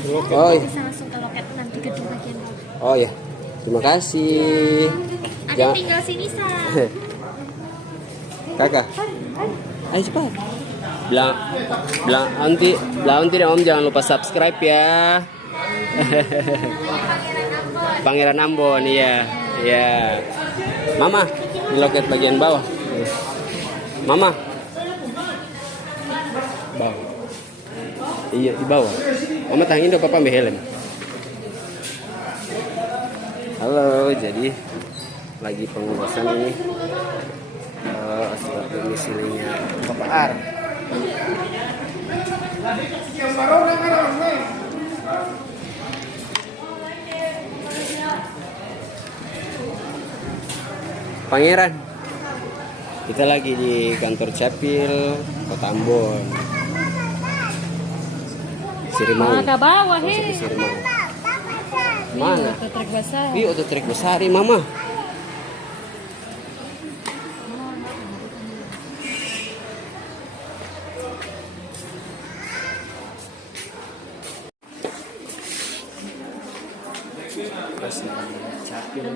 Oh, iya. Bisa langsung ke loket nanti gedung bagian bawah. Oh ya, terima kasih. Ada tinggal sini sa. Kakak, ayo cepat. Bilang, bilang nanti Om jangan lupa subscribe ya. Pangeran Ambon, iya, iya. Mama, di loket bagian bawah. Mama, bawah. Iya di bawah. Mama tahan dong, papa ambil helm. Halo, jadi lagi pengurusan ini surat domisilinya Papa Ar. Pangeran, kita lagi di kantor Capil Kota Ambon. Sirimau. Ke bawah he. Sirimau. Mana? Trek basah. Iya, auto trek besar, Mama. Terus Capil.